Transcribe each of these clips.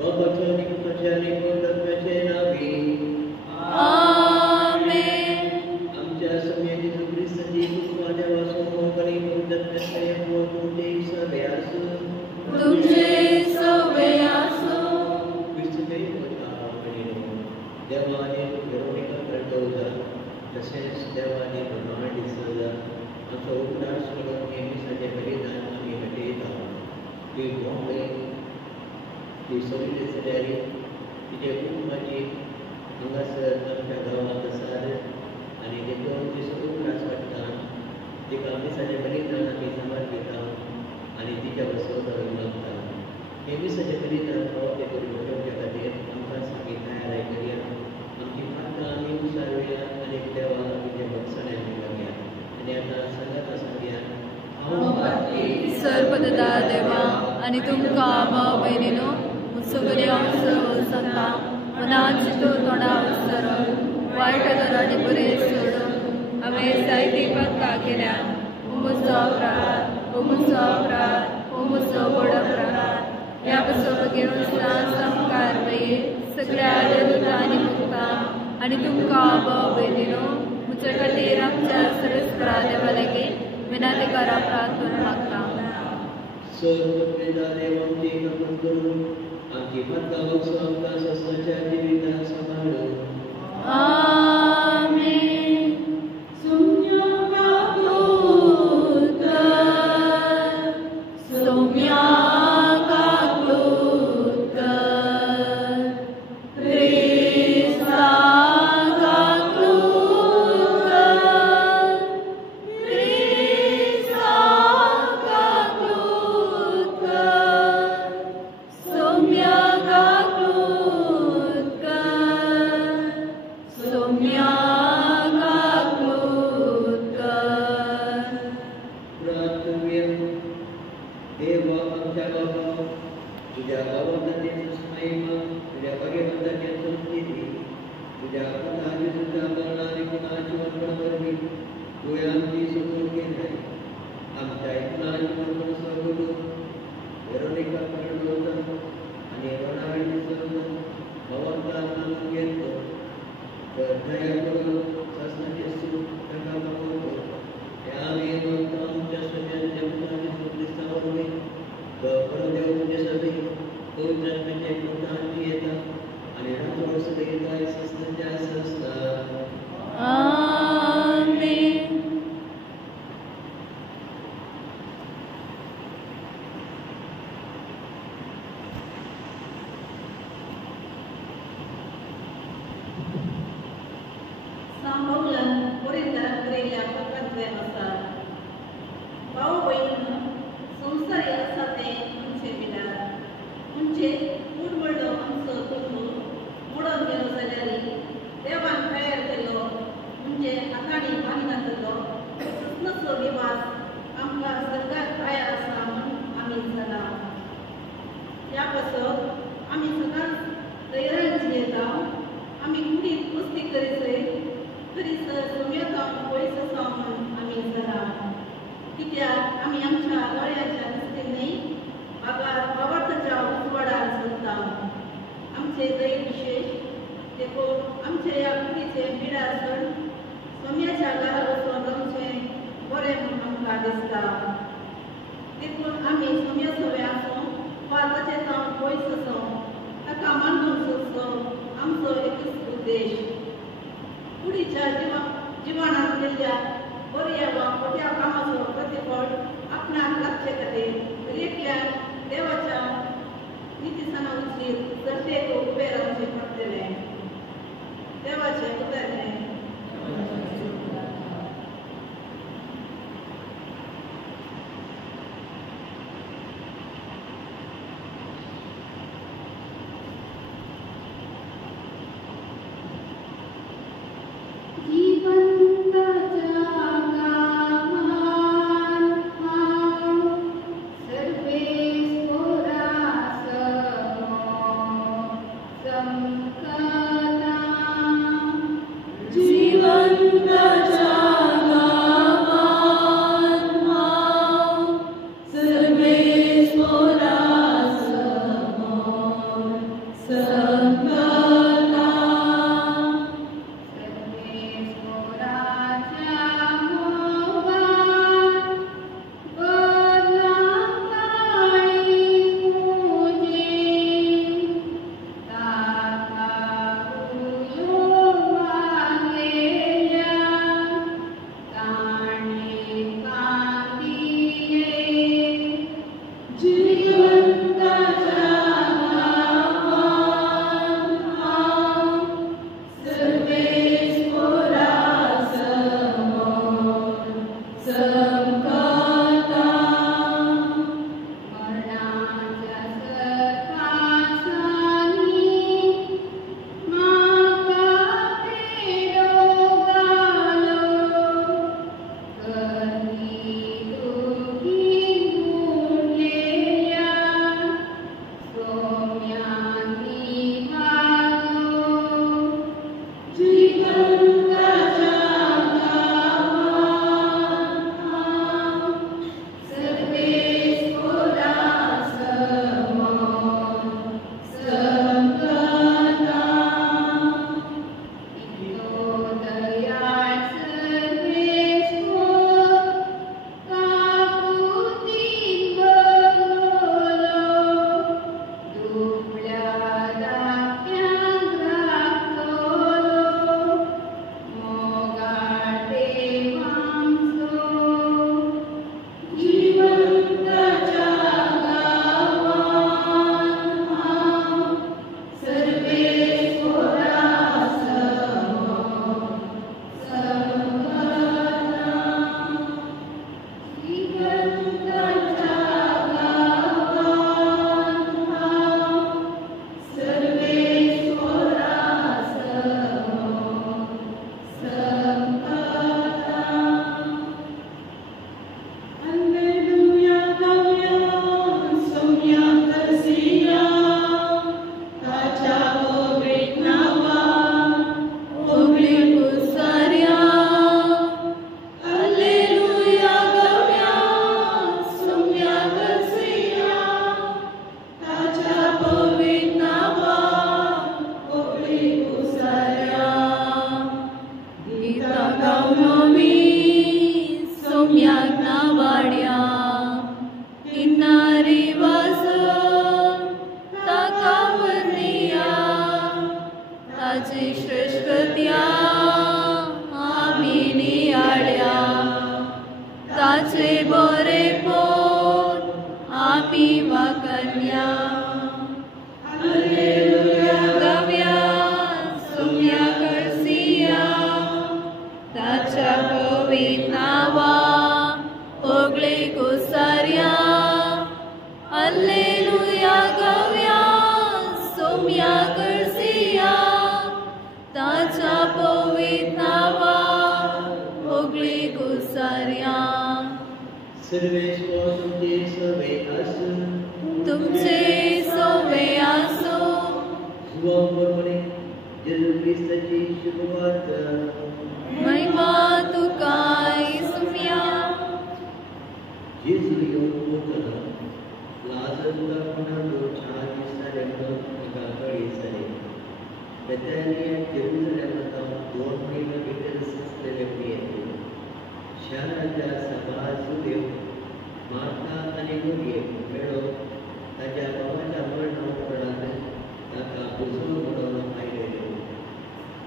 बाबाच्या आणि पुत्राच्या आणि पवित्रात्म्याचे नावे आमेन. आमच्या सम्यक येशू ख्रिस्ताची कृपा देवासमोर आणि पवित्रात्म्याचे तुमचे सगळे असो तुमचे सवे असो. ख्रिस्ताचे देवाने वेरोनिका करतोजा तसेच देवाने प्रमाण दिसला आमचा उपकार सोडून नेहमीसाठी बलिदान आम्ही भेटत आहोत ती बॉम्बे ती सगळी तयारी तिच्या कुटुंबाची हांगासर आमच्या गांवांत आसात आनी ते पळोवन ती सगळी त्रास काडटा तिका नेहमीसाठी बलिदान आमी समर्पिता आनी तिच्या वसवता मागता नेहमीसाठी बलिदान पावते करून घेवच्या खातीर आमकां सारकी तयारी करया आमची प्रार्थना आमी उसारुया आनी देवा तुजे भक्षणे आमी मागया आनी आतां संगता सांगया सर्वदा देवा आनी तुमकां भाव भयणीनो सगळे सांगता मनाची तो थोडा अवसर वायट दरांनी बरे सोडून हांवें जायती बदका केल्या म्हजो अपराध हो म्हजो व्हड अपराध ह्या बसो घेवन संस्कार वये सगळ्या देवता आनी मुक्ता आनी तुमकां भाव भयणीनो म्हजे खातीर आमच्या सरस्वरा देवा लागीं विनातेकारा प्रार्थना मागता. सर्ववेदा देवांची कपन करून आमची बदका बक्षो आमकां सस्ताच्या जिवितांत सांबाळून आमेन. ताची श्रेष्ठत्या आमी नियाळ्या, ताचे बरेपण आमी वाकरया. हालेलुया गावया सोम्या करसिया, ताच्या पवित्र नावा ओगळे कोसार्या. हालेलुया गावया सोम्या करसिया, ताच्या पवित्र नावा ओगळे कोसार्या. सर्वेश्वर तुमचे सवे असो, तुमचे सोवे आसो. सुवापरपणे जेजू ख्रिस्ताची शुभवार्त. महिमा तुकाय सोम्या. जेजू येऊन पोचला. लाजरला कोणालो 4 दिसांनी एका कळी झाले. बेथानिया जेरुसलेमांत 2 महिने भितर ससलेले प्रियते. शाराच्या सभासुदेव मार्था आनी मरिये मेळो ताच्या बाबाच्या मरणा उपरांत ताका उजो म्हणून आयलेलो.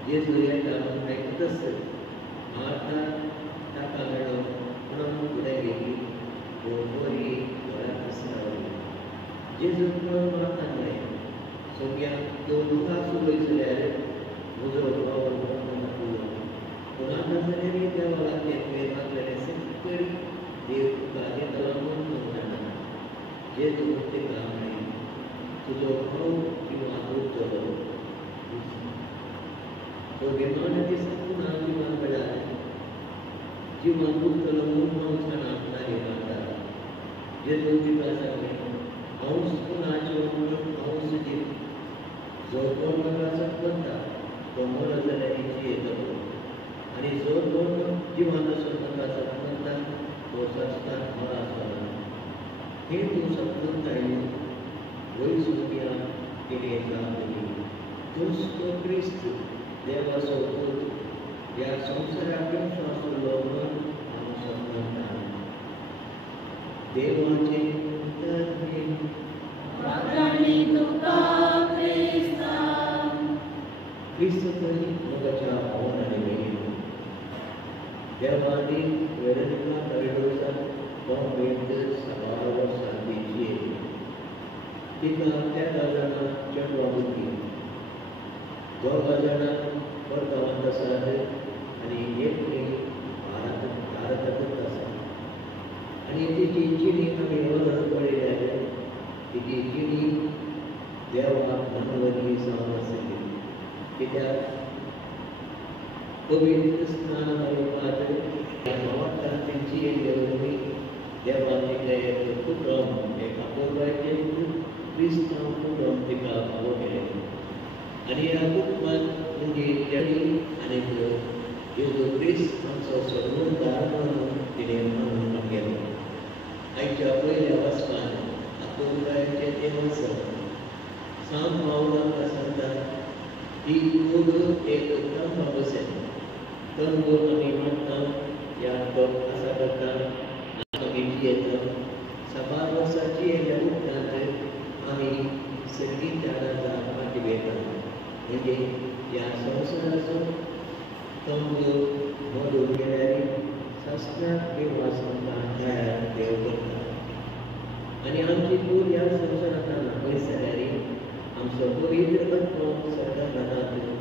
जेजू येता आयकतच मार्था ताका मेळो म्हणून फुडें गेली. बरी घरांत रावली. जेजू म्हणून मार्थान म्हळें, सोम्या तूं दुखासून वयसल्यार म्हजो भाव उरलो. पूण आतां जाल्यार देवा लागीं तुवें मागलेलें सगळी देव तुका दितलो म्हूण जाणा. जेजू तिका म्हळें, तुजो भाव जिवान उरतलो. तो गिमानाची सपनां जिवान पडल्यार जिवान उरतलो म्हूण हांव जाणा नारी मारता. जेजू तिका सांगलें, हांवूच पुनाच्यो म्हणून हांवूच जीव. जो कोण म्हाका सपनता तो मरो जाल्यार जियेतलो, आनी जो कोण जिवान आसून म्हाका सपनता तो सस्तान मरासना. हे तूं सपनताय वय सोम्या कितें जातली. तूंच तो क्रिस्त देवाचो पूत ह्या संवसाराक आसलो म्हूण हांव सपनता. देवाचे तर्फे वाकरणी तुका क्रिस्ता. क्रिस्त तरी मोगाच्या भावनाने वेगळी. देवानी वेरेनिका कार्डोसा कॉन्वेंट सवाल शांतीची तिका त्या जाणां चेडवा भुरगी. 2 जाणां परगांवांत आसात आनी एक भुरगी भारतांतूच आसा. आनी तिची जिणी आमी वळख पळयल्यार तिची जिणी देवाक मनवरी जावन आसली. कित्याक पवित्र स्नान घेवपाक ह्या गांवांतल्यान तेंची एक देवळी देवान तिका एक कुटुंब एक आपोवपाचें क्रिस्तांव कुटुंब तिका फावो केलें. आनी ह्या कुटुंबान म्हणजे देवी आनीक जेजू क्रिस्त आमचो सर्वोद्दार म्हणून तिणें मानून केलो. आयच्या पयल्या वाचपान आपोवपाचें तें वचप सांत पावलाक सांगता ही कूड एक तंबा बसेन. तंबो आमी मानता ह्या आसा करता आमी जियेता. 6 वर्सांची येयल्या उपरांत आमी सगळीं झाडांचा फाटी घेता. म्हणजे ह्या संवसाराचो तंबो मोडून गेल्यार सस्त्याक देवास आमकां तयार देव करता. आनी आमची कूड ह्या संवसारांत वयर जाल्यार आमचो पवित्र आत्मा सदां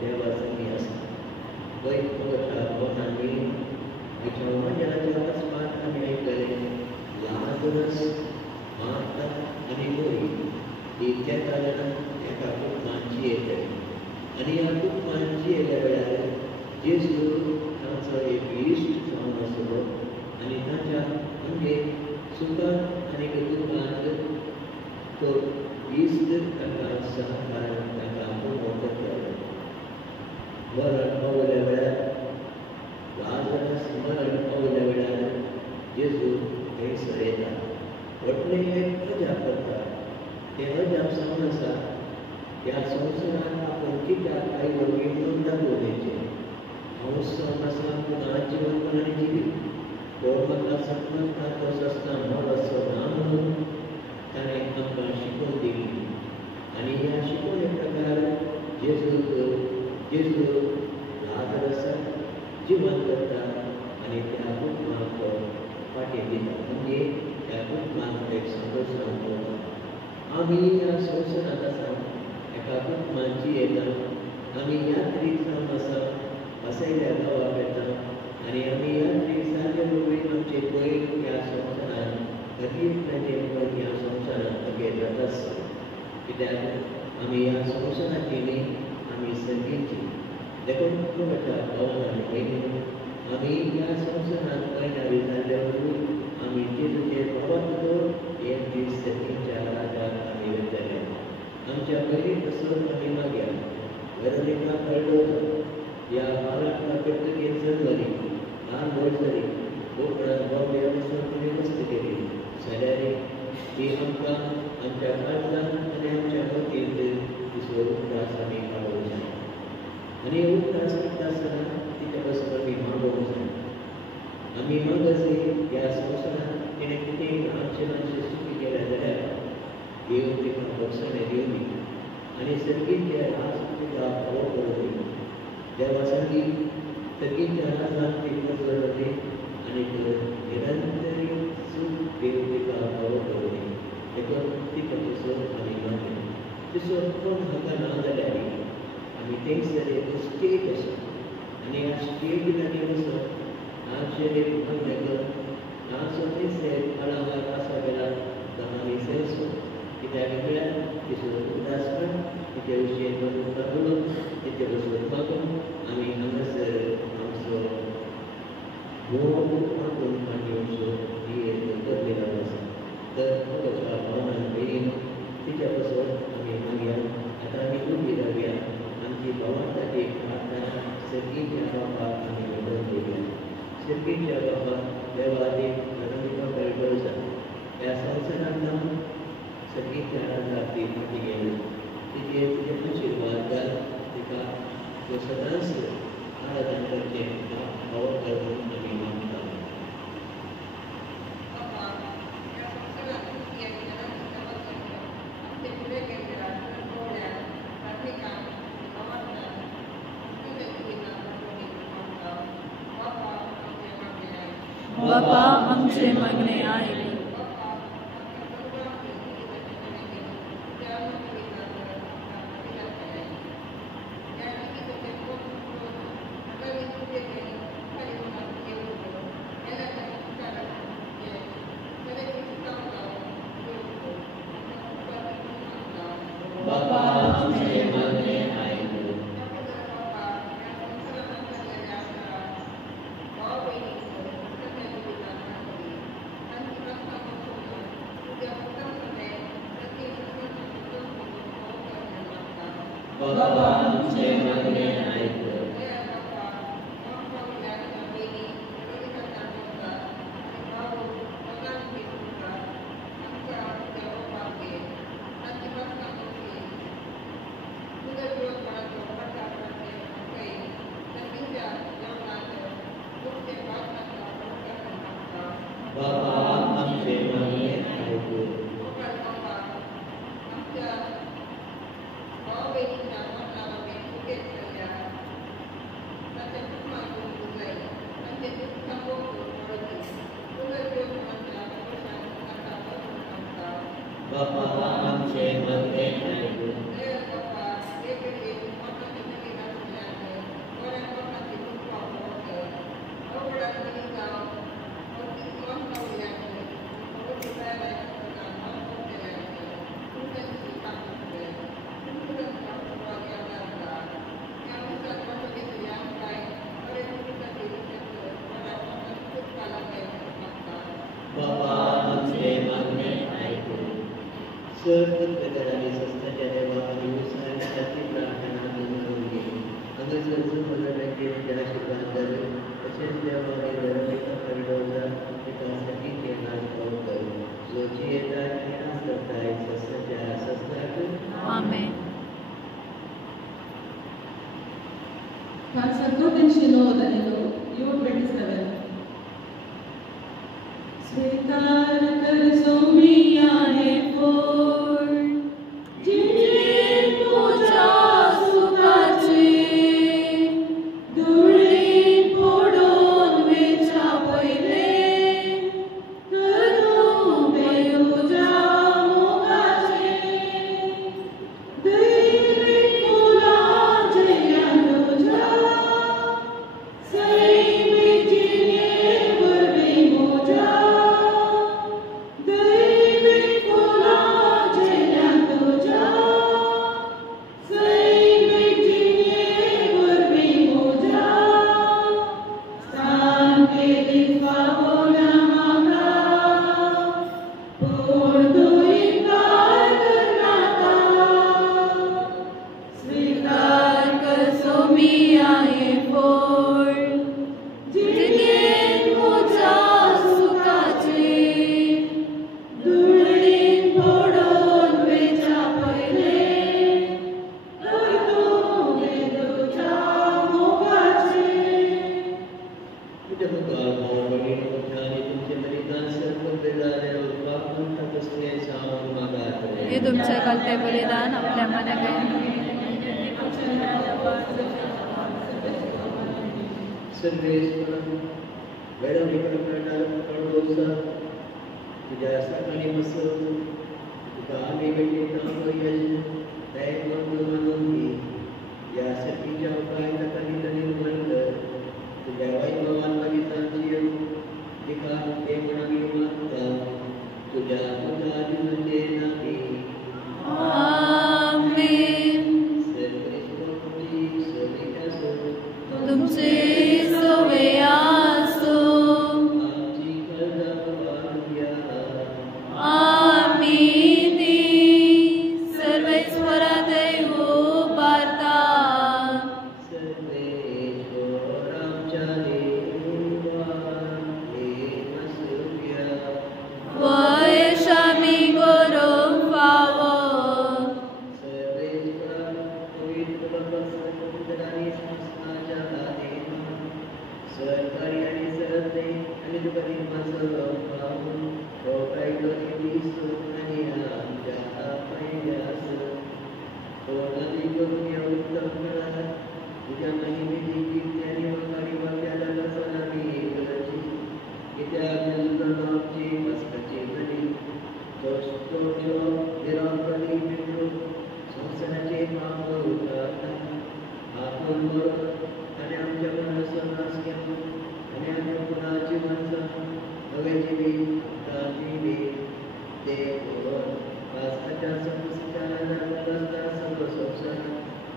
देवा संगी आसता. वयर मोगाच्या भावनांनी आयच्या माझ्या वाचपांत आमी आयकलें लाजरस मार्था आनी मरी ही त्या जाणां एका कुटुंबान जियेतली. आनी ह्या कुटुंबान जियेल्या वेळार जेजू तांचो एक इश्ट जावन आसलो. आनी ताच्या म्हणजे सुखांत आनी दुखांत तो इश्ट ताका सहकार ताका उबो करतालो. मरण पावल्या वेळार लाजरस मरण पावल्या वेळार जेजू थंयसर येता. व्हडलें एक अजाप करता. तें अजाप जावन आसा ह्या संवसारान आपूण कित्याक आयलो म्हणून दाखोवपाचें. हांव जावन आसा पूण आज जिवन मरण जिवीत. तो म्हाका सपनता तो सस्ता मोडसो ना म्हणून ताणें आमकां शिकोवन दिली. आनी ह्या शिकोवणे प्रकार जेजूक जेजू लाजरसाक जिवंत करता आनी त्या आत्माक फाटीं दिता म्हणजे त्या आत्माक एक संतोश रावता. आमी ह्या संवसारांत आसा एका आत्माची येता आमी ह्या तरेक जावन आसा वासयल्या गांवाक येता आनी आमी ह्या तरेक सारके वळवीन आमचे पयर ह्या संवसारांत ह्या संवसारांत दाखयत आसा. कित्याक आमी ह्या संवसाराची न्ही आमी सर्गीची. देखून म्हणटा भावांनो आनी भयणींनो, आमी ह्या संवसारांत पयना जाल्ल्या वरवीं आमी जेजूचेर बाबा तुजो एक दीस सर्गीच्या राजाक आमी वयतले. आमच्या पयलीं पासून आमी मागया वेरोनिका कळडोजा ह्या बालाक करतकीर जल्मली, ल्हान व्हड जाली, कोंकणांत बॉम्बे वचून तुमी मस्त केली जाल्यार ती आमकां आमच्या काळजांत आनी आमच्या मतींत तिचो उप्रास आमी काडूंक जाय आनी उप्रास करता आसतना तिच्या बरोबर आमी मागोवंक जाय. आमी मागसी ह्या संवसारांत तिणें कितेंय ल्हानशें ल्हानशें सुखी केलें जाल्यार देव तिका बक्षणे दिवंदी आनी सर्गीच्या राज तिका फावो करूं दी. देवा सांगी सर्गीच्या राजाक ती प्रगट जाली आनी निरंतर सूख देव तिका फावो करूं दी. देखून तिका तिचो आमी मागया. तिचो कोण हाका ना जाल्यार आमी थंयसर एक स्टेज आसा आनी ह्या स्टेजीर आमी वचप हांगसर एक नगर हांगसर थंयसर कळंगार आसा गेला जावन आमी सेंसो कित्याक म्हळ्यार तिचो उदास पण तिचे विशयी बरोवपाक उलोवन तिचे बसून मागून आमी हांगासर आमचो मोग मागून मांडूंचो ही एक गरजेला आसा. तर म्हज्या भावनान भयणीनो, तिच्या बसून आमी मागया. आतां आमी उबी रावया आमची भावांताची प्रार्थना सर्गीच्या बापाक आमी वदन दिवया. सर्गीच्या बापाक देवा देव वेरोनिका कळडोजा ह्या संवसारांत सर्गीच्या राजाक ती फाटीं गेली. तिचे आशिर्वाद घाल तिका तो सदांच आराधन करचें फावो कर म्हूण आमी मागता. बापा आमचे मागणे आयले. पूजा सुखाची मियाये फोड जिगेन मुजा सुखाचे धुळीन पडोन वेचा पयले तर तूं तुझ्या मोगाचे तुझ्या मुखार मोडणी आणि तुमचे बलिदान सर्व बेदारे उत्पादन तपस्ये सावन मागात हे तुमचे कलते बलिदान आपल्या मनात सर्वेश्वर वेळोवेळी कडोसा तुझ्या सकाळी मसो तुका आम्ही भेटीत यश दयेवंत मानून या सतीच्या उपाय तकली निर्माण कर तुझ्या वैभवान बलिदानाची तिका ते म्हणावी मागता तुझ्या मुलाचे नावी तुमचे सोवे आसो आमीन सर्वेश्वरा देव वार्ता वयशामी गौरव पावो सरकारी आणि सरते आणि दुपारी माझं पाहून रोगायला आणि आमच्या पहिल्यास कोणाली करून या उत्तम करा तुझ्या महिमेची कीर्ती आणि वखारी वाक्याला कसणारी गरजी कित्या आमची मस्काची घडी तो निराकरी मिळतो संसाराचे काम होतात आपण बरोबर आणि आमच्या मनास आणि आमच्या गुणाची माणसं नव्याची बी ताजी बी देव वासाच्या संस्काराला सर्व संसार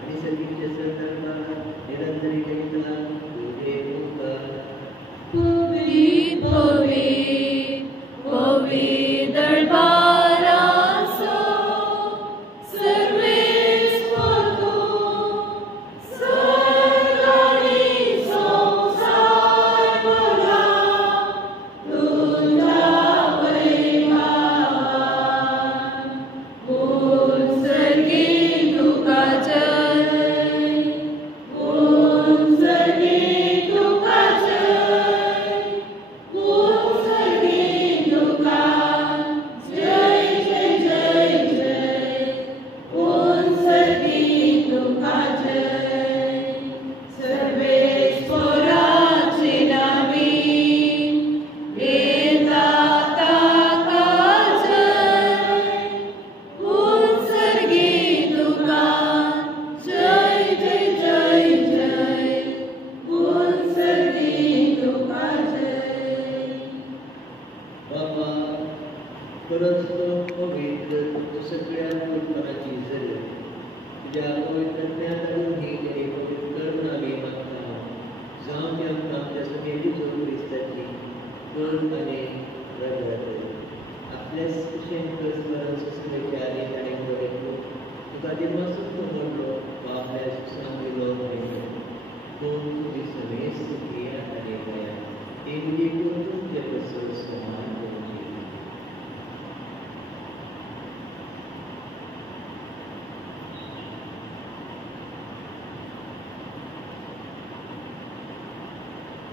आणि सगळीचे संदर्भात निरंतरी लिहिता तुझे उद्धार दरबारासो Sarveshwar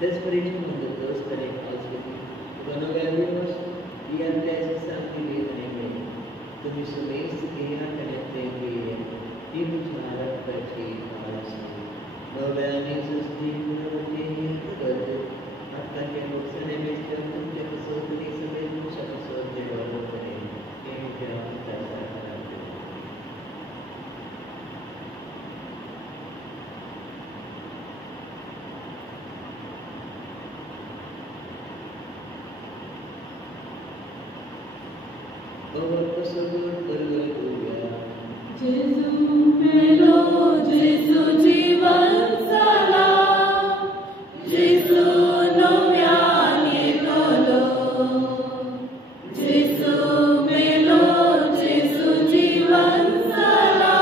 Desperation of the first connect also. Ganogavios, we are blessed something anyway. To be so based, we are connected with people to our country, our school. No values is the Guru but after the books and images, the episode is a very much episode they were opening. Jesu जीवन साला Jesu नव्याने तोलो Jesu मेलो जीवन साला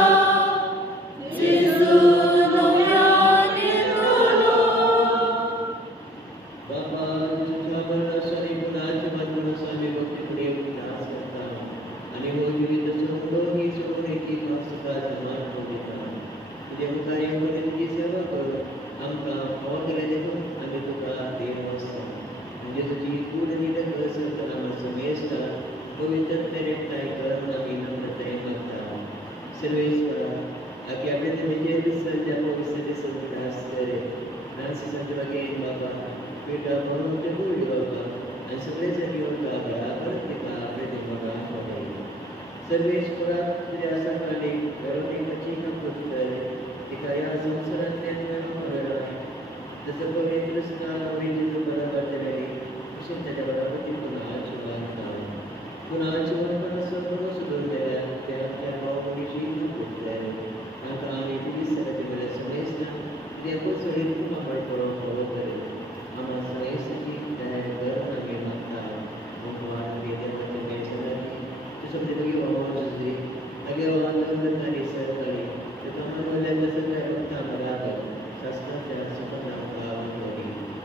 Jesu नव्याने Jesus Sanjay Visari Sanjay Nancy Sanjay Baba Pita Mono Tebu Baba and Sabesa Yoga Pratika Predimana Service Pura Yasakali Veronica China Putra Ikaya Sansaran Nena the Sabbath Krishna Vidu Barabatari Shinta Bharavati Punachuan Punachuan Sabro Sudaya Kaya Vishi Putra Nakani Tisarati Semester the Apostle Marco Hotel Amasai and Gamata Mumma Media Nationality to some degree of the Again the Nari Circle the Kamaran the Center of Tamarada Sasta Jasana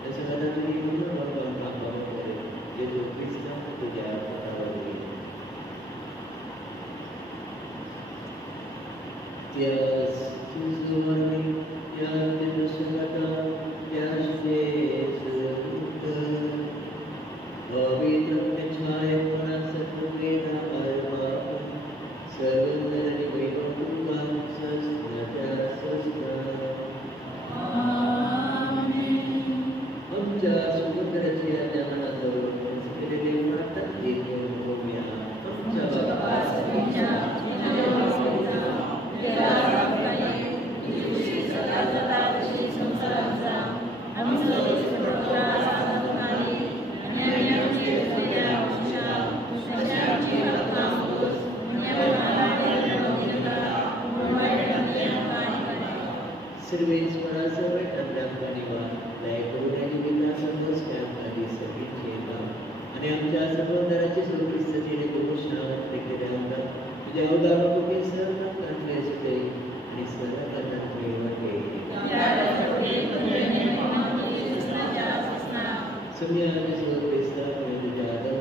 there's another thing you know about Jesu Krishna to Java Yes, Tuesday, Yan Sunata, Yash, Ovita Chai, Satuveda, Alva, Seven Veda, Sasna, Sasna. Service Parasavai Tandrapaniva, like Urani Vikas Kadi Savicheva, and Amja Savodarachi Sukristati Kushna, Pikiranda, Java Pukisa, and Vespe, and Isara Sumya is a Krista, and the Jada,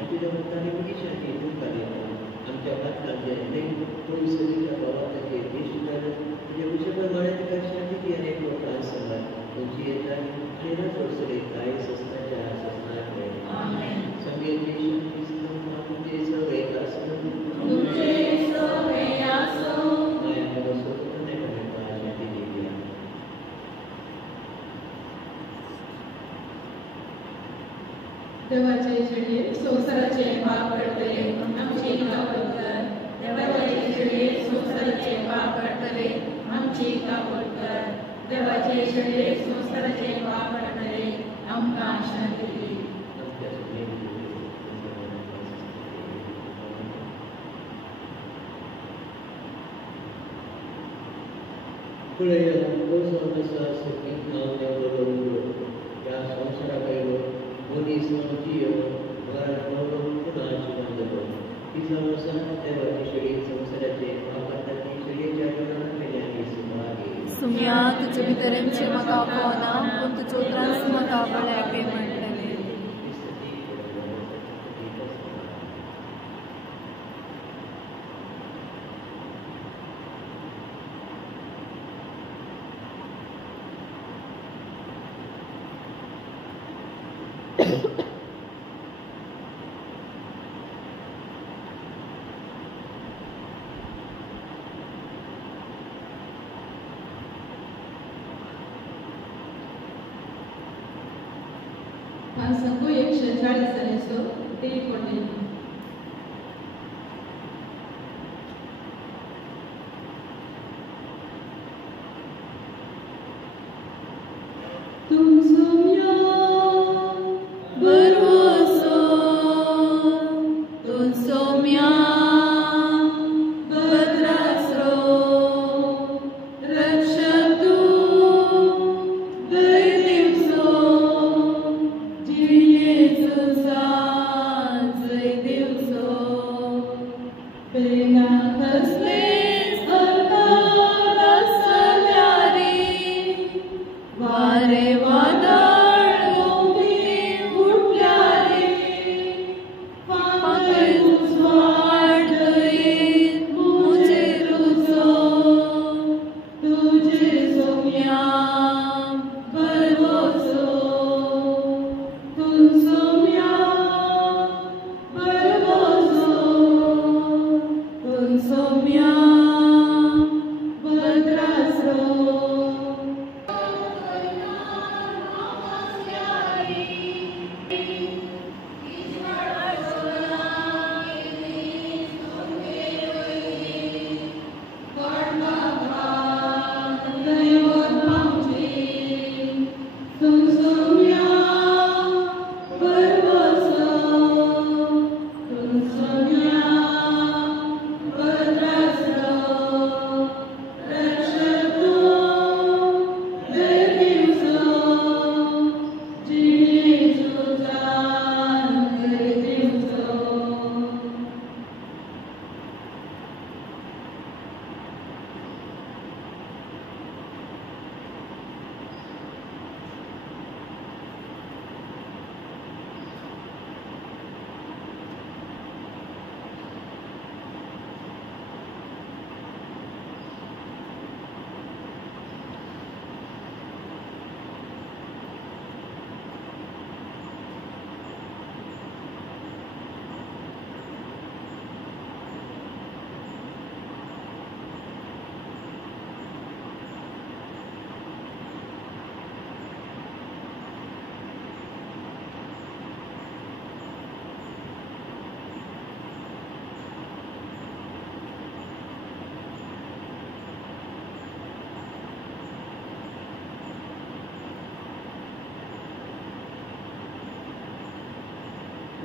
and the Tanimisha to Karina, and Japat Kajay, who is a about the Kishna. Whichever one Krishna ki ane ko transfer ujhe ta clear forsole kai sasta ja sasta hai amen samyation krishna mate so vekaso mujhe so veyaso maya bhaso ne kame paati diya देवाचे शरीर संसाराचे पाप करतले आमची कापड कर देवाचे शरीर संसाराचे पाप करतले आमची कापड कर देवाचे शरीर संसाराचे पाप करतले आमकां शांती दी Kulaya Gosa Masa Sekin Naamya Guru Ya Samsara Kayo Muni Samjiyo Varan Nono Punachi Mandalo Isa Masa Deva Shri Samsarache Apatati Shri Jagana Menyani Sumagi Sumya तुझे भितरंचे म्हाका पोना पूण तुजो त्रास म्हाका बळ्याके म्हणटले संघो 140 ते कोटे तुम सोम्या बरवसो तुम सोम्या भद्रासो रक्षतु दैदिवसो Vare vada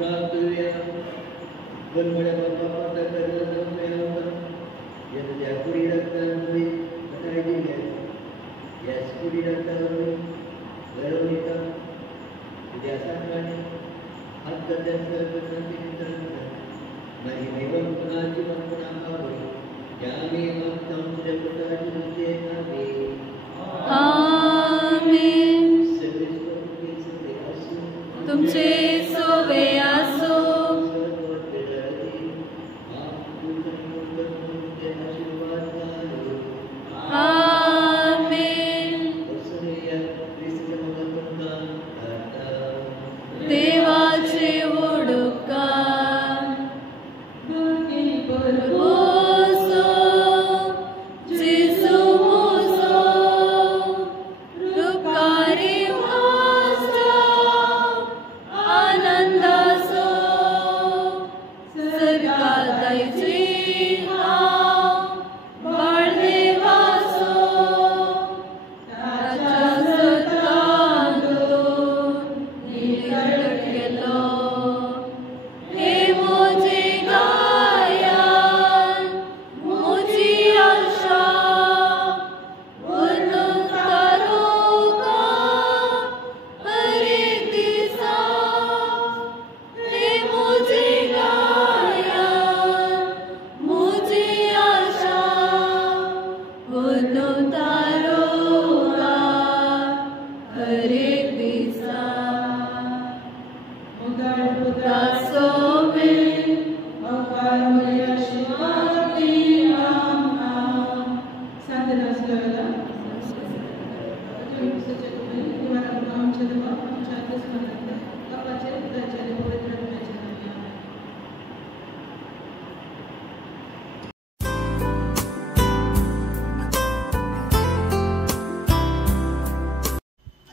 प्रार्थया बनवड्या बाबा पाता करत जाऊया या पुरी रक्तामुळे काळजी घ्या या पुरी रक्तामुळे गरवणीचा उद्या सांगाने हात करण्याचं नाही देवं कुणाची वंदना व्हावी याने मागतां जगताची तुझे नावे आमेन. तुमचे सोवे असो. आमेन. देवाचे ओळखा बोसो जिसू मोसो रुकारी वासो आनंदासो सरकादायची हांव बाळदेवासो ताच्या सत्कारून निरट केलो. हे मोजे गायन मोजी आशा वर्णन तारोका हरे दिसा. हे मोजे गायन मोजी आशा वर्णन तारोका हरे दिसा.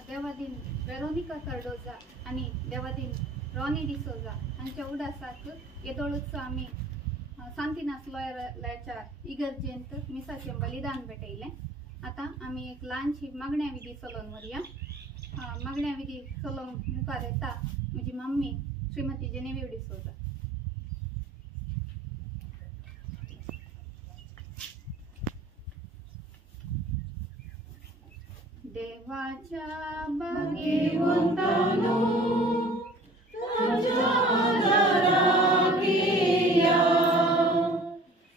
देवादीन वेरोनिका कार्डोजा आणि देवादीन रॉनी डिसोजा हांच्या उडासाक येदोळूचो आमी सांतिनास लॉयराच्या इगर्जेंत मिसाचें बलिदान भेटयलें. आतां आमी एक ल्हानशी मागण्या विधी चलोवन व्हरया. मागण्या विधी चलोवन मुखार येता म्हजी मम्मी श्रीमती जेनेविव डिसोजा. देवाच्या भाग्यवंतानो तुझ्या आदराकी या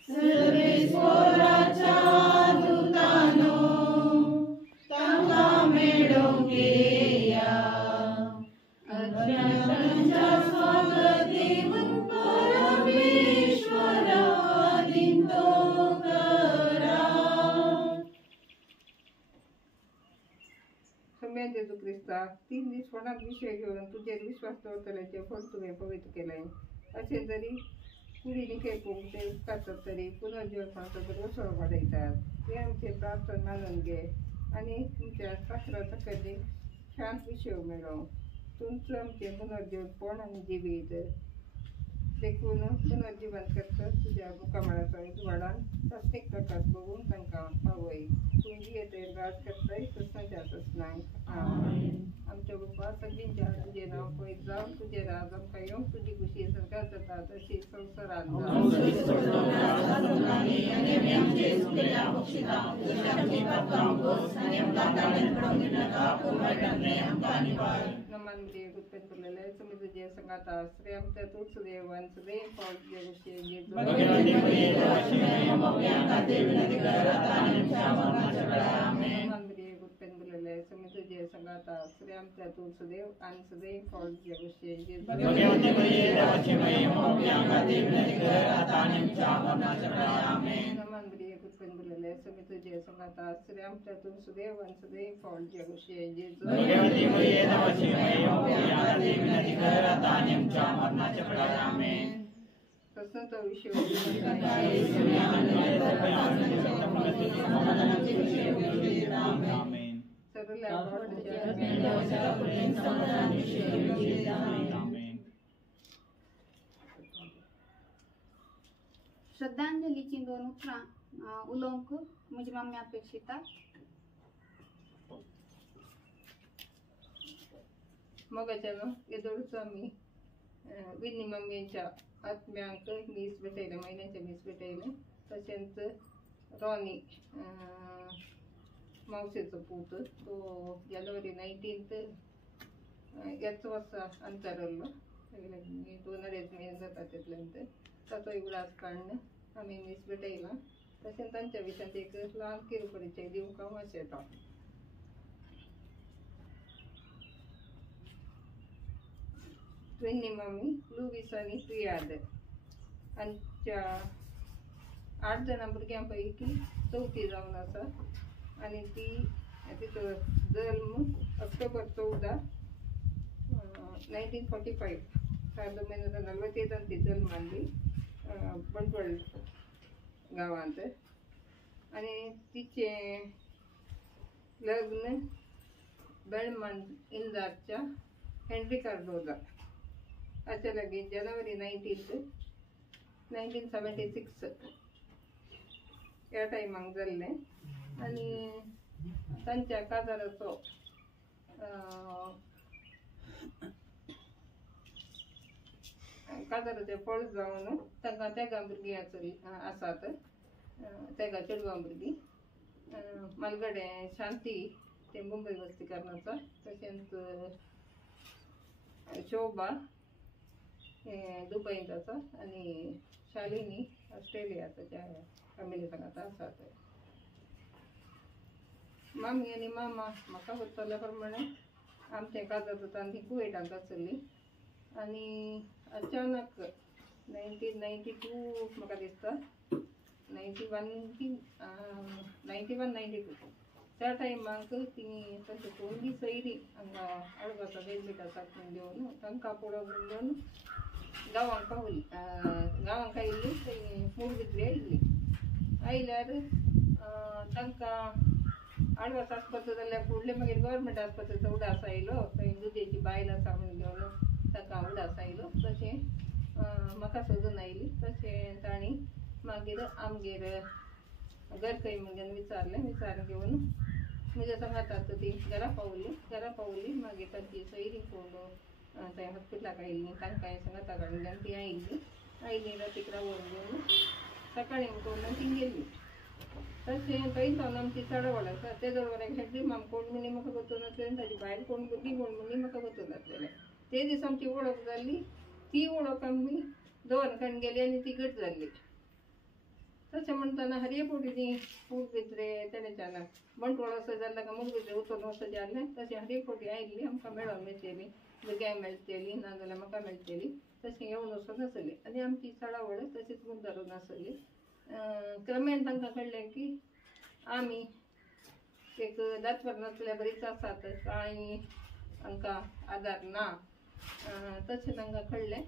सर्वेश्वराच्या दूतानो तांका मेळोवंक येया. अज्ञातांच्या स्वागती परमेश्वरा दिंतो करा. सम्या जेजू क्रिस्ता 3 दीस कोणाक विषय घेऊन तुझेर विश्वास दवरतल्याचे फळ तुवें पवित्र केलें. अशें जरी कुडी निखे पोवंक ते उपकारतात तरी पुनर्जीवन पावता तर उसळ वाडयतात. ते आमचे प्रार्थना मानून घे आनी तुमच्या शास्त्रा सकयली शांत विषय मेळो. तुमचं आमचे पुनर्जीवन कोण आनी जिवीत देखून पुनर्जीवन करता तुझ्या मुखामळाचो उजवाडान प्रत्येक प्रकाश बघून तांकां पावय. तूं जियेतेर राज करताय कृष्णाच्या तसनांक. आमच्या बापा सगळींच्या तुझें नांव पयत जावन तुजें राज आमकां येवंक तुजी खुशी सरकार जाता तशी संवसारांत नमन म्हणजे गुप्त केलेले तुम्ही तुझे संगाता श्री आमच्या तूच देवान सदैव पावल जगशे तुझे संगाता श्री आमच्या तूच देव आणि सदैव पावल जगशे नमन तुझे संगाता श्री आमच्या तूच देव आणि सदैव पावल जगशे प्रसन्न विषय श्रद्धांजलीची 2 उतरां उलोवंक म्हजी मम्मी अपेक्षिता. मोगाच्यान येदोळचो आमी विनी मम्मींच्या आत्म्यांक मीस भेटयले महिन्याच्या मीस भेटयले तशेंच रॉनी मावशेचो पूत तो जानेवारी 19 याच वर्सा अंतरल्लो 2 अडेच महिने जाता तितल्यानंतर ताचो उगडास काडून आमी मीस भेटयला तशेंच तांच्या विशयात एक ल्हान किरकोळीचे दिवंक हांव आशेता. विनी मम्मी लुईस आनी प्रियाद हांच्या 8 जाणां भुरग्यां पैकी चवथी जावन आसा आनी तिचो जल्म ऑक्टोबर 14, 1945 1945 ती जल्माली बंटवळ गांवांत आनी तिचे लग्न बेळमान इंदारच्या हेनरी कार्डोजा हाच्या लागीं जानेवारी 19 1976 ह्या टायमाक जाल्लें आनी तांच्या काजाराचो काजाराचें फळ जावन तांकां तेगा भुरगीं आसात तेगा चेडवां भुरगीं मालगडे शांती ते मुंबय वस्तीकरण आसा तशेंच शोभा हे दुबयंत आसा आनी शालिनी ऑस्ट्रेलिया ताच्या फॅमिली सांगात आसात. मामी आनी मामा म्हाका वचल्या प्रमाणे आमचे काजार तांणी कुवेटांत आसली आनी अचानक 1992 म्हाका दिसता 91-92 त्या टायमाक ती तशें पयलीं सयरी हांगा आडगांवचा बेलबेटा साकून घेवन तांकां पळोवन घेवन गांवांक पावली गांवांक आयिल्ली थंय मुळभित्री आयल्यार तांकां आडगांवचा आस्पत्रे जाल्यार फुडले मागीर गव्हर्मेंट आस्पत्रेचो उडास आयलो थंय दुदेची बायल आसा म्हणून घेवन ताका उडास आयलो तशें म्हाका सोदून आयली तशें तांणी मागीर आमगेर घरकय म्हणून विचारून घेवन म्हज्या सांगातात ती घरा पावली मागीर तांची सयरी कोण थंय हॉस्पिटलाक आयिल्ली तांकां सांगाता काडून घेवन ती आयली रातीक रावून घेवन सकाळीं उठोवन ती गेली तशें थंय सावन आमची चडवड आसा ते चडवड्याक हेड्डी माम कोण मनी म्हाका वचून नासलें ताची बायल कोण भुरगीं कोण मनी म्हाका वचून नासलेलें ते दीस आमची वळख जाल्ली ती वळख आमी दवरकान गेली आनी ती घट जाल्ली तशें म्हणटना हरये पोटी मुळभित्रे तेणेच्यान बंटवळ असो जाल्लो काय मुळभित्रे वचून वचून जाल्लें तशें हरये पोटी आयिल्ली आमकां मेळोन मेळटली भुरग्यांक मेळटली नाजाल्यार म्हाका मेळटली तशें येवन वचून आसली आनी आमची चडावड तशीच मुद्दारून आसली. क्रमेन तांकां कळ्ळें की आमी एक दातवर नासल्या बरीच आसात कांय हांकां आदार ना तशें तांकां कळ्ळें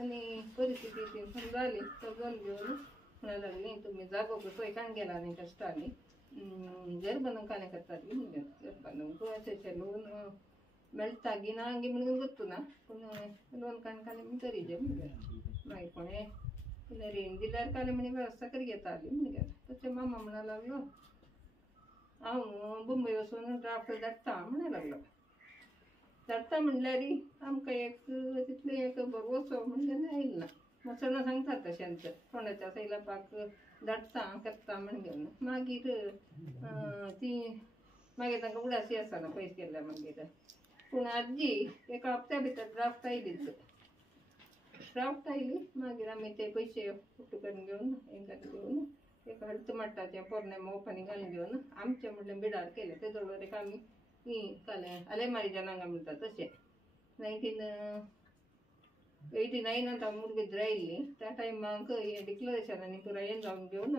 आनी परिस्थिती ती समजाली समजून घेवन म्हणूंक लागली तुमी जागो कसोय काण गेला न्ही कश्टांनी घर बांदूंक कांय करताली म्हणून घर बांदूंक अशें लोन मेळटा गी ना गी म्हणून गोत्तू ना पूण लोन काण काले म्हण करीजे म्हणून मागीर कोणें रीण दिल्यार काले म्हणी वेवस्था करी घेताली म्हणून तशें मामा म्हणूंक लागलो हांव मुंबय वचून ड्राफ्ट धाडटा म्हणूंक लागलो धाडटा म्हणल्यार आमकां एक तितलें एक बरो वचो म्हणलें आयिल्लो ना वचना सांगता तशेंच कोणाच्या सैलापाक धाडटा करता म्हण घेवन मागीर ती मागीर तांकां उडासी आसना पयस गेल्यार मागीर पूण आजी एका हप्त्या भितर ड्राफ्ट आयलीच ड्राफ्ट आयली मागीर आमी ते पयशे पुट्टू करून घेवन हें घेवन एक हळद माट्टाचें पोरणे मोवपांनी घालून घेवन आमचें म्हणलें बिडार केलें ते जवळ एक आमी कालें आलेमारीच्या नांगा म्हणटा तशें 1989 हांव मुळभित्र आयिल्ली त्या टायमाक हें डिक्लरेशनांनी पुराय हें जावन घेवन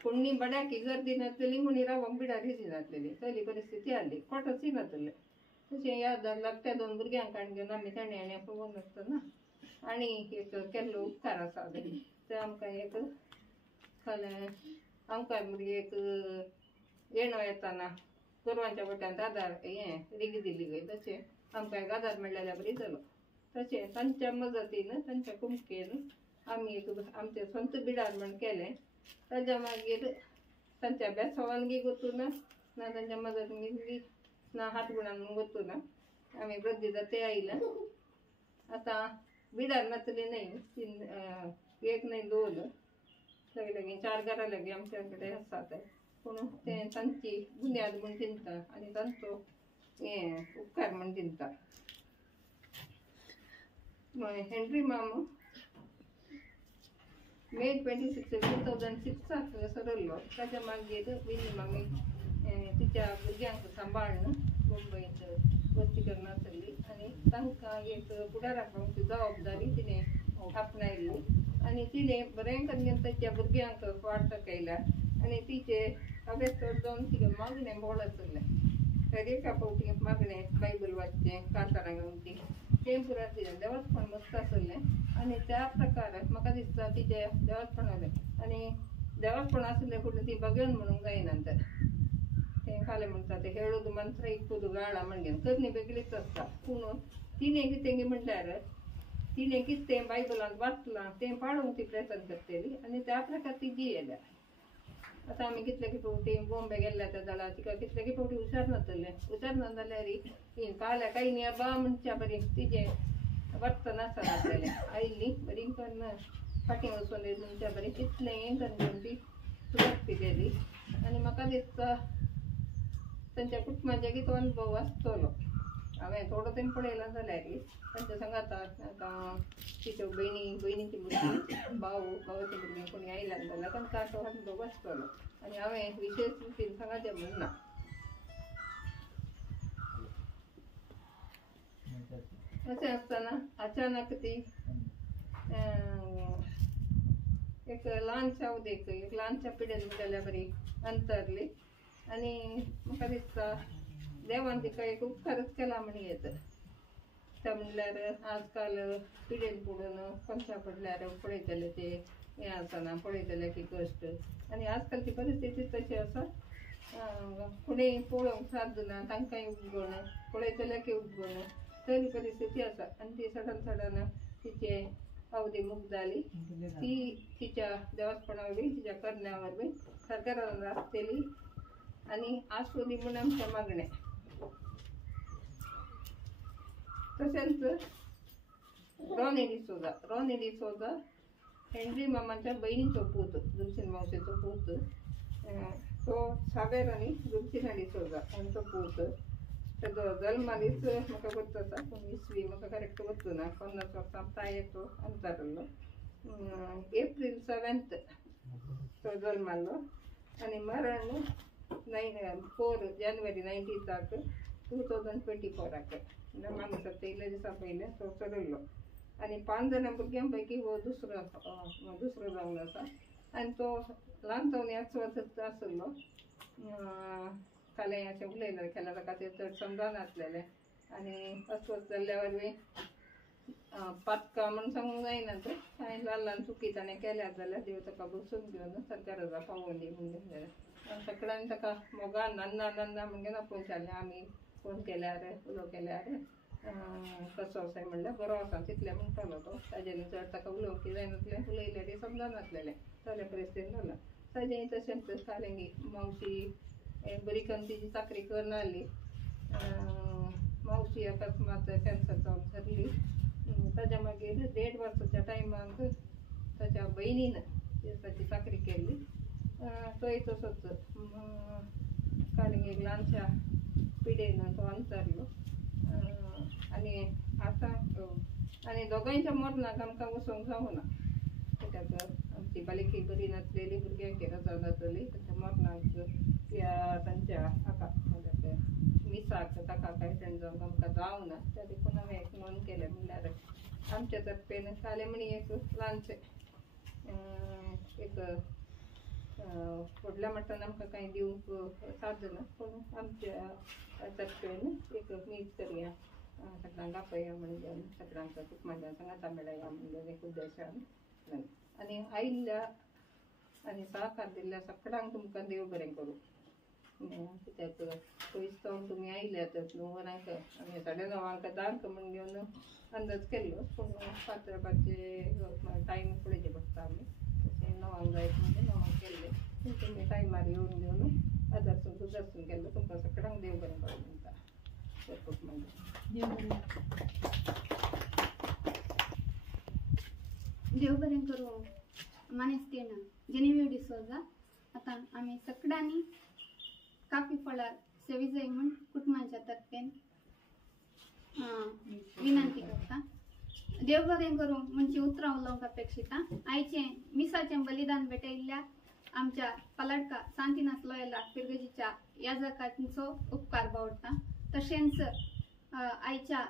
कोणी बड्याकी गर्दी नासलेली कोणी रावंक बिडार येची नासलेली चली परिस्थिती आसली कोटच नासलें तशें याद जाल्लो त्या 2 भुरग्यांक काडून घेवन आमी ताणें पळोवन नासतना आनी एक केल्लो उपकार आसा ते आमकां एक कालें आमकां भुरगीं एक येणो येताना गोरवांच्या वट्यान आदार हें रिगी दिल्ली गय तशें आमकां एक आदार मेळ्ळ्यार बरी जालो तशें तांच्या मजतीन तांच्या कुमकेन आमी एक आमचें स्वंत बिडार म्हण केलें ताच्या मागीर तांच्या बेसवानगी गोतू ना तांच्या मजतीन ना हात गुणान गोतू ना आमी वृद्धी जाते आयल्या आता बिडार नातले नाही 1 नाही 2 लगे 4 घरा लगे आमच्याकडे असतात पूण ते तांची बुन्याद म्हूण तिनता आनी तांचो उपकार म्हूण तिनता हेनरी मामू May 26, 2006 सरल्लो ताच्या मागीर विनी मामी तिच्या भुरग्यांक सांबाळन मुंबईत वस्तीकरण आसली आनी तांकां एक फुडाराक जबाबदारी तिणें आपणायली आनी तिणें बरें करून ताच्या भुरग्यांक वाट दाखयला आनी तिचे हांवें चड जावन तिगे मागणें बोड आसलें तर एका फावटी मागणें बायबल वाचचें कांतारां गावची तें पुराय तिजें देवाचपण मस्त आसलें आनी त्या प्रकारान म्हाका दिसता तिचें देवाचपण जालें आनी देवाचपण आसलें पूण ती भगवन म्हणूंक जायना तर तें काले म्हणटा तें हेळूद मंत्र इकूद गाळा म्हणगेन करणी वेगळीच आसता पूण तिणें कितें म्हटल्यार तिणें कितें बायबलांत वाचलां तें पाळूंक ती प्रयत्न करतली आनी त्या प्रकार ती जियेल्या आतां आमी कितले की फावटी बॉम्बे गेल्ले जाल्यार तिका कितले की फावटी हुशार ना जाल्यार ही काल्या काही न्ही बा म्हणच्या बरी तिजें वर्तन आसलें आयिल्ली बरी करून फाटीं वचून म्हणच्या बरी तितलें हें करून ती सुरत गेली आनी म्हाका दिसता तांच्या कुटुंबाचे कितें अनुभव आसतलो हांवें थोडो तेंप पळयला जाल्यार तांच्या सांगाता आतां तिच्यो भयणीची भुरगीं भावाची भुरगीं कोणी आयल्यात जाल्यार तांकां तो अनुभव आसतलो आनी हांवें विशेश रितीन सांगाचें म्हणना अशें आसतना अचानक ती एक ल्हानशा उदेक एक ल्हानशा पिड्यान गेल्या बरी अंतरली आनी म्हाका दिसता देवान तिका एक उपकारच केला म्हण येता ते म्हणल्यार आजकाल पिडेन पडून कोणशा पडल्यार पळयतले ते हें आसना पळयतले की कश्ट आनी आजकाल ती परिस्थिती तशी आसा फुडें पळोवंक सादना तांकांय उबगण पळयतले की उबगण तरी परिस्थिती आसा आनी ती सडन तिचे अवधी मुक्त जाली ती तिच्या देवाचपणा वरवीं तिच्या करण्या वरवीं सरकारान आसतली आनी आसुदी म्हूण आमचें मागणें तशेंच रॉनी डिसोजा हेनरी मामाच्या भयणीचो पूत दुलसीन मावशेचो पूत तो साबेर आनी दुलसीना डिसोजा हांचो पूत तेजो जल्मादीस म्हाका वच आसा पूण इसवी म्हाका करेक्ट वचूं ना 50 वर्सां ताये तो अंतरलो एप्रील 7 तो जल्मालो आनी मरण 4 जानेवारी 90 2024 मामी 7 दिसा पयले तो चलयलो आनी 5 जाणां भुरग्यां पैकी हो दुसरो जावन आसा आनी तो ल्हानपणी अस्वस्थ आसलो कालें अशें उलयलें केल्यार ताका तें चड समजनासलेलें आनी अस्वस्थ जाल्ल्या वरवीं पातकां म्हूण सांगूंक जायना तर कांय ल्हान चुकी ताणें केल्यात जाल्यार देव ताका बसून घेवन सरकाराचा पावोली म्हणून सगळ्यांनी ताका मोगा नन्ना म्हणून आपूण जालें आमी फोन केल्यार उलो केल्यार कसो अशें म्हणल्यार बरो आसा तितलें म्हणटालो तो ताजेर चड ताका उलोवंक जायनासलें उलयल्यार समजनासलेलें जाल्या परिस्थितीन जाला ताजें तशेंच कालेंगी मावशी बरी करून तिची चाकरी करनासली मावशी अकस्मात कॅन्सर जावन सरली ताच्या मागीर 1.5 वर्साच्या टायमाक ताच्या भयणीन ताची चाकरी केल्ली तोय तसोच कालिंग एक ल्हानशा पिडेन तो अंतरलो आनी आतां आनी दोगांयच्या मरणाक आमकां वचोंक जावना कित्याक आमची बालिकी बरी नासलेली भुरग्यांक रजा जातली ताच्या मरणाक त्या तांच्या हाका मिसाक ताका कांय फ्रेंड जावंक आमकां जावना त्या देखून हांवें एक नोंद केलें म्हणल्यार आमच्या तर्फेन काले म्हणी एक ल्हानशें एक फुडल्या मट्टान आमकां कांय दिवंक सादना पूण आमच्या तर्फेन एक मीत करया सगळ्यांक आपया म्हणजे सगळ्यांक कुटुंबाच्या सांगाता मेळया म्हणजे एक उद्देशान आनी आयिल्ल्या आनी सहकार दिल्ल्या सगळ्यांक तुमकां देव बरें करूं कित्याक पयस तुमी आयल्यात 9 वरांक आमी 9:30 दांक म्हूण घेवन अंदाज केल्लो पूण पात्रापाचे टायम पळोवचे पडटा आमी तशें 9 जाय म्हणजे 9 केल्ले पूण तुमी टायमार येवन घेवन दर्शन केल्लो तुमकां सगळ्यांक देव बरें करूं म्हणटा देव बरें करूं मानेस्तीन जेनेवी डिसोजा आता आम्ही सगळ्यांनी काफी फळार सेवी जाय म्हूण कुटुंबाच्या तर्फेन विनंती करता. देव बरें करूं म्हणची उतरां उलोवंक अपेक्षिता. आयचे मिसाचें बलिदान भेटयल्ल्या आमच्या पलडका सांतिनास लोयला पिरगजीच्या याजकांचो उपकार बावडटा. तशेंच आयच्या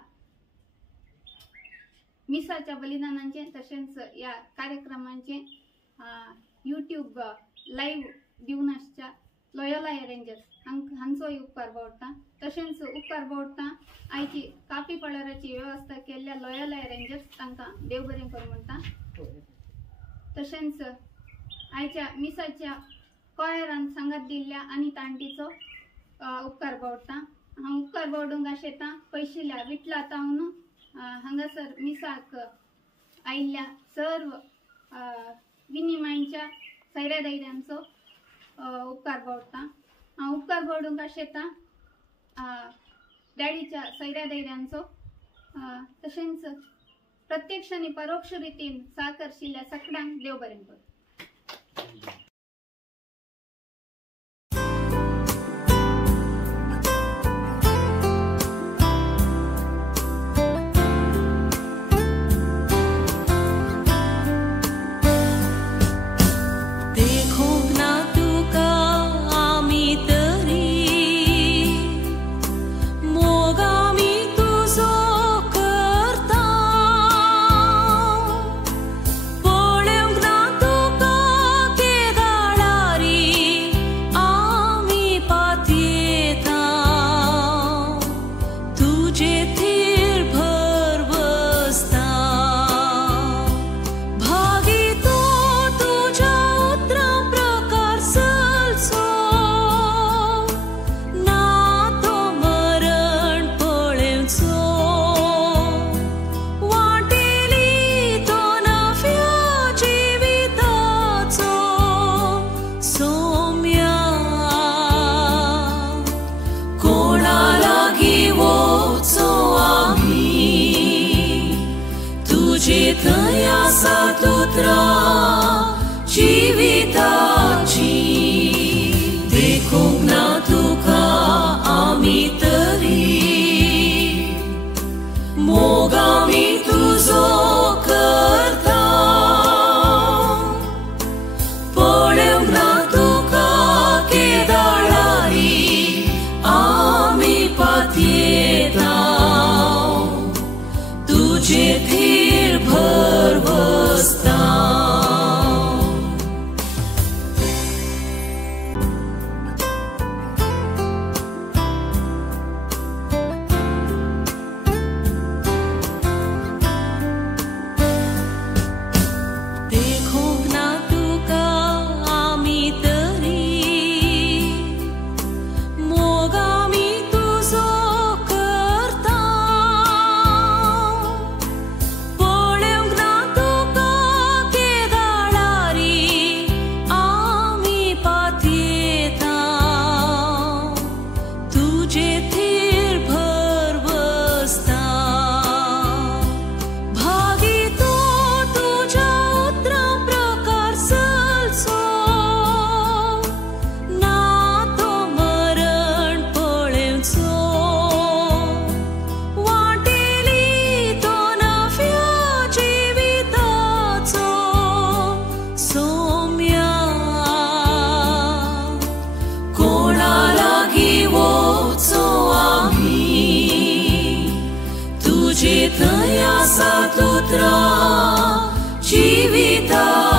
मिसाच्या बलिदानांचे तशेंच या कार्यक्रमांचे यूट्यूब लाईव्ह दिवन आसच्या लोयोला रेंजर्स हांचोय उपकार बावडटा. तशेंच उपकार बावडटा आयची काफी फळाराची व्यवस्था केल्ल्या लोयोला रेंजर्स तांकां देव बरें करूं म्हणटा. तशेंच आयच्या मिसाच्या कॉयरान सांगात दिल्ल्या आनी तांटीचो उपकार बावडटा. हांव उपकार बावडूंक आशेता पयशिल्ल्या विटला तावन हांगासर मिसाक आयिल्ल्या सर्व विनिमयांच्या सैऱ्या दैऱ्यांचो उपकार बावडटा. हांव उपकार बावडूंक आशेता डॅडीच्या सैऱ्या दैऱ्यांचो. तशेंच प्रत्यक्ष आनी परोक्ष रितीन सहकरशिल्ल्या सगळ्यांक देव बरें करूं. जीविताची देखूंक ना तुका आमी तरी मोग आमी तुजो करता पळोवंक ना तुका केदाळारी आमी पातयेता तुजे थीर भर बसता. जीविता